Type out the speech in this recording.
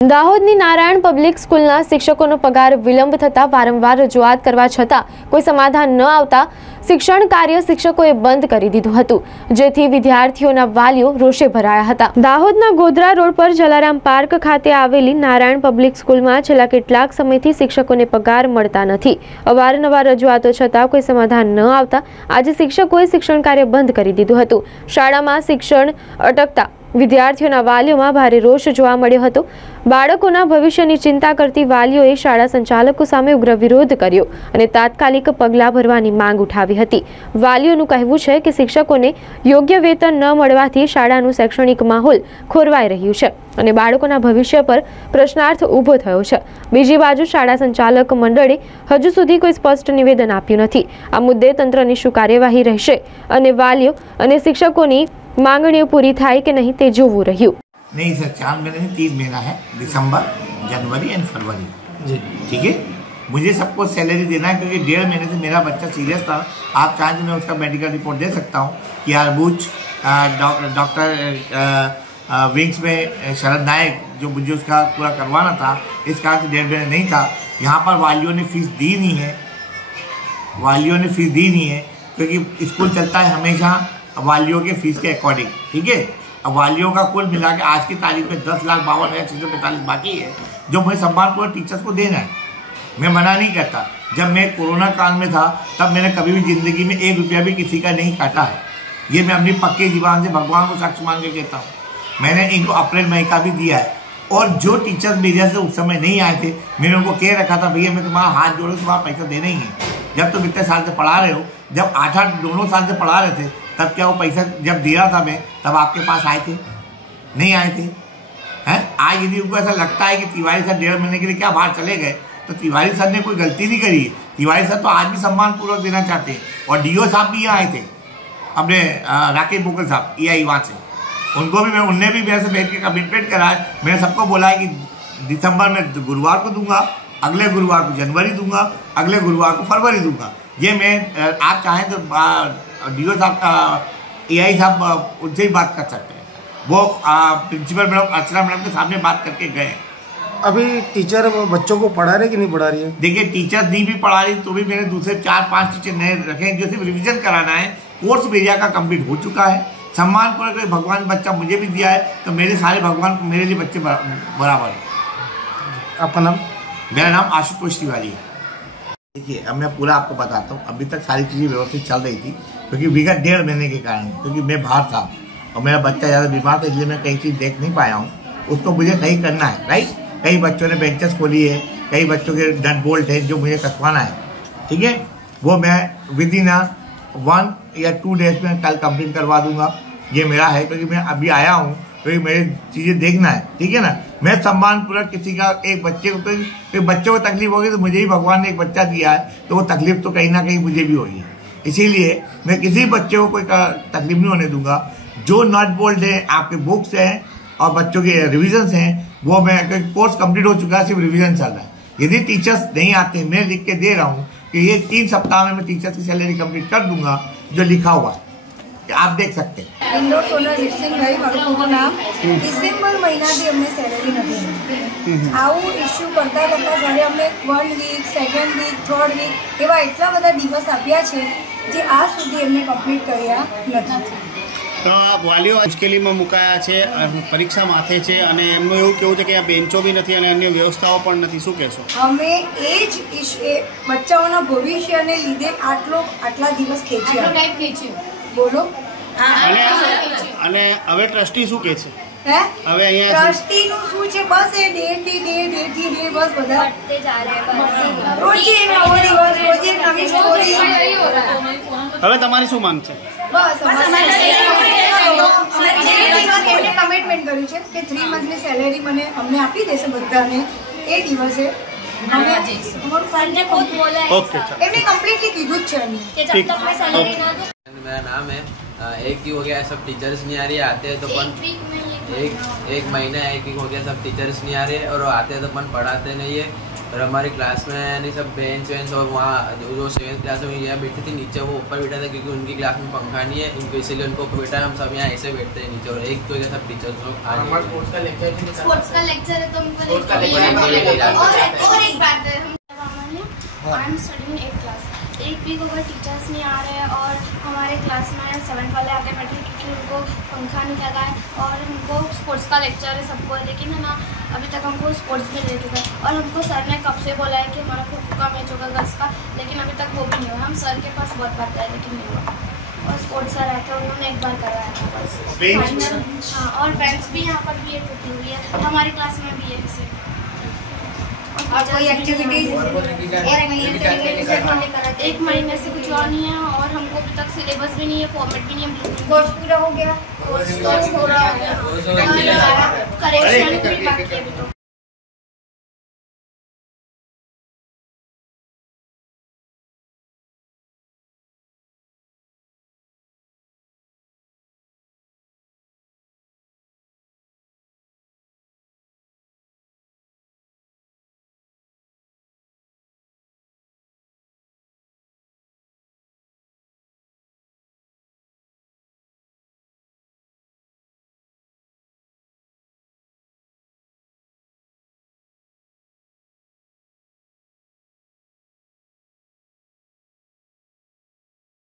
દાહોદની Narayan public સ્કૂલના શિક્ષકોનો પગાર વિલંબ થતા વારંવાર રજૂઆત કરવા છતાં કોઈ સમાધાન ન આવતા શિક્ષણ કાર્ય શિક્ષકોએ બંધ કરી દીધું હતું, જેથી વિદ્યાર્થીઓના વાલીઓ રોષે ભરાયા હતા। દાહોદના ગોધરા રોડ પર જલારામ પાર્ક ખાતે આવેલી નારાયણ પબ્લિક સ્કૂલમાં છેલ્લા કેટલાક સમયથી શિક્ષકોને પગાર મળતા નથી। અવારનવાર રજૂઆતો છતાં કોઈ સમાધાન ન આવતા આજે શિક્ષકોએ શિક્ષણ કાર્ય બંધ કરી દીધું હતું। શાળામાં શિક્ષણ અટકતા વિદ્યાર્થીઓના વાલીઓમાં ભારે રોષ જોવા મળ્યો હતો। બાળકોના ભવિષ્યની ચિંતા કરતી વાલીઓએ શાળા સંચાલકો સામે ઉગ્ર વિરોધ કર્યો અને તાત્કાલિક પગલાં ભરવાની માંગ ઉઠાવી હતી। વાલીઓનું કહેવું છે કે શિક્ષકોને યોગ્ય વેતન ન મળવાથી શાળાનું શૈક્ષણિક માહોલ ખોરવાઈ રહ્યું છે અને બાળકોના ભવિષ્ય પર પ્રશ્નાર્થ ઊભો થયો છે। બીજી બાજુ શાળા સંચાલક મંડળે હજુ સુધી કોઈ સ્પષ્ટ નિવેદન આપ્યું નથી। આ મુદ્દે તંત્રની શું કાર્યવાહી રહેશે અને વાલીઓ અને શિક્ષકોની मांगणियों पूरी थाई कि नहीं ते जोवू रह्यू। नहीं सर, 4 महीने में 3 महीना है, दिसंबर, जनवरी एंड फरवरी जी, ठीक है। मुझे सबको सैलरी देना है क्योंकि 1.5 महीने से मेरा बच्चा सीरियस था। आप चाहें तो मैं उसका मेडिकल रिपोर्ट दे सकता हूँ कि आरबूज डॉक्टर विंग्स में शरद नायक जो मुझे उसका पूरा करवाना था, इस कारण से 1.5 महीने नहीं था। यहाँ पर वालियों ने फीस दी नहीं है, वालियों ने फीस दी नहीं है क्योंकि स्कूल चलता है हमेशा वालियों के फीस के अकॉर्डिंग, ठीक है। अब वालियों का कुल मिला के आज की तारीख में 10,52,645 बाकी है जो मुझे सम्मानपूर्वक टीचर्स को देना है। मैं मना नहीं करता। जब मैं कोरोना काल में था तब मैंने कभी भी ज़िंदगी में 1 रुपया भी किसी का नहीं काटा है। ये मैं अपनी पक्के जीवन से भगवान को साक्ष्य मान के कहता हूँ। मैंने इनको अप्रैल मई का भी दिया है और जो टीचर्स मीडिया से उस समय नहीं आए थे मैंने उनको कह रखा था भैया मैं तुम्हारा हाथ जोड़ो, तुम्हारा पैसा देना ही है। जब तुम इतने साल से पढ़ा रहे हो, जब 8-8 दोनों साल से पढ़ा रहे थे तब क्या वो पैसा जब दे रहा था मैं तब आपके पास आए थे? नहीं आए थे हैं? आज यदि उनको ऐसा लगता है कि तिवारी सर 1.5 महीने के लिए क्या बाहर चले गए तो तिवारी सर ने कोई गलती नहीं करी है। तिवारी सर तो आज भी सम्मानपूर्वक देना चाहते हैं और डीओ साहब भी यहाँ आए थे, अपने राकेश बोकल साहब EI वहाँ से, उनको भी उनने भी मेरे से बैठ के कमिटमेंट करा है। मैंने सबको बोला है कि दिसंबर में गुरुवार को दूंगा, अगले गुरुवार को जनवरी दूंगा, अगले गुरुवार को फरवरी दूंगा। ये मैं आप चाहें तो डीओ साहब का EI साहब उनसे ही बात कर सकते हैं। वो प्रिंसिपल मैडम अर्चना मैडम के सामने बात करके गए। अभी टीचर बच्चों को पढ़ा रहे कि नहीं पढ़ा रही है? देखिए टीचर नहीं भी पढ़ा रही तो भी मैंने दूसरे 4-5 टीचर नए रखे जो सिर्फ रिविजन कराना है। कोर्स एरिया का कंप्लीट हो चुका है। सम्मान पर भगवान बच्चा मुझे भी दिया है तो मेरे सारे भगवान मेरे लिए बच्चे बराबर है। आपका नाम? मेरा नाम आशुतोष तिवारी है। देखिए अब मैं पूरा आपको बताता हूँ। अभी तक सारी चीज़ें व्यवस्थित चल रही थी क्योंकि विगत 1.5 महीने के कारण, क्योंकि मैं बाहर था और मेरा बच्चा ज़्यादा बीमार था इसलिए मैं कई चीज़ देख नहीं पाया हूँ। उसको मुझे सही करना है, राइट। कई बच्चों ने बेंचेस खोली है, कई बच्चों के नट बोल्ट है जो मुझे कसवाना है, ठीक है। वो मैं विदिन 1 या 2 डेज में कल कंप्लीट करवा दूंगा। ये मेरा है क्योंकि मैं अभी आया हूँ क्योंकि मेरी चीज़ें देखना है, ठीक है ना। मैं सम्मानपूर्वक किसी का एक बच्चे को तो बच्चों को तकलीफ होगी तो मुझे ही भगवान ने एक बच्चा दिया है तो वो तकलीफ तो कहीं ना कहीं मुझे भी होगी। इसीलिए मैं किसी बच्चे को कोई तकलीफ नहीं होने दूंगा। जो नॉट बोल्ड है, आपके बुक्स हैं और बच्चों के रिविजन्स हैं, वो मैं कोर्स कंप्लीट हो चुका है, सिर्फ रिविजन चल रहा है। यदि टीचर्स नहीं आते, मैं लिख के दे रहा हूँ कि ये 3 सप्ताह में मैं टीचर्स की सैलरी कंप्लीट कर दूंगा जो लिखा हुआ है, आप देख सकते हैं। इंदौर सोलर जिप्सिंग भाई मारू नाम डिसेम्बर महीना थी अमने सैलरी नहीं आવું इश्यू करता જ્યારે અમને 1 week 2nd week 3rd week એવા એટલા બધા દિવસ આપ્યા છે જે આજ સુધી એમને કમ્પ્લીટ કર્યા નથી। તો આ વાલીઓ મુશ્કેલીમાં મુકાયા છે, પરીક્ષા માથે છે અને એમનું એવું કેવું છે કે આ બેન્ચો બી નથી અને અન્ય વ્યવસ્થાઓ પણ નથી, શું કહેશો? અમે એ જ બચ્ચાઓના ભવિષ્યને લીધે આટલા દિવસ ખેંચ્યા બોલો। અને હવે ટ્રસ્ટી શું કહે છે? હવે અહીંયા ટ્રસ્ટીનું શું છે? બસ એ ડે બસ બધા રોજે નવો દિવસ, રોજે નવી સ્ટોરી। હવે તમારી શું માંગ છે? બસ એમને કમિટમેન્ટ કર્યું છે કે 3 મંથની સેલેરી મને અમને આપી દેશે બધાને એ દિવસે અમે ઓકે એમને કમ્પ્લીટલી કીધું જ છે અમને કે જબ તક મેં સેલેરી ના દો। मेरा नाम है एक ही हो गया सब टीचर्स नहीं आ रही, आते हैं तो अपन एक महीना एक हो गया सब टीचर्स नहीं आ रहे और आते हैं तो अपन पढ़ाते नहीं है। और हमारी क्लास में यानी सब बेंच वेंच और वहाँ जो 7th क्लास में यह बैठी थी नीचे वो ऊपर बैठा था क्योंकि उनकी क्लास में पंखा नहीं है, उनको इसीलिए उनको ऊपर बैठा है। हम सब यहाँ ऐसे बैठते हैं नीचे और एक तो सब टीचर्स लोग स्पोर्ट्स का लेक्चर है तो और एक बात है, I am studying 8th class. एक वीक अगर टीचर्स नहीं आ रहे हैं और हमारे क्लास में 7th वाले आके बैठे क्योंकि उनको पंखा नहीं लगा है और हमको स्पोर्ट्स का लेक्चर है सबको, लेकिन है ना अभी तक हमको स्पोर्ट्स में ले चुका है और हमको सर ने कब से बोला है कि हमारा खो खो का मैच होगा गर्ल्स का, लेकिन अभी तक वो भी नहीं हुआ। हम सर के पास बहुत बात है लेकिन नहीं हुआ। और स्पोर्ट्स सर आके उन्होंने एक बार करवाया था बस फाइनल। हाँ, और बेंच भी यहाँ पर भी टूटी हुई है, हमारी क्लास में भी है इसे। और कोई एक्टिविटीज एक महीने से कुछ और नहीं है और हमको अभी तक सिलेबस भी नहीं है, फॉर्मेट भी नहीं है, कोर्स पूरा हो गया, कोर्स हो रहा है, करेक्शन भी बाकी है अभी तो।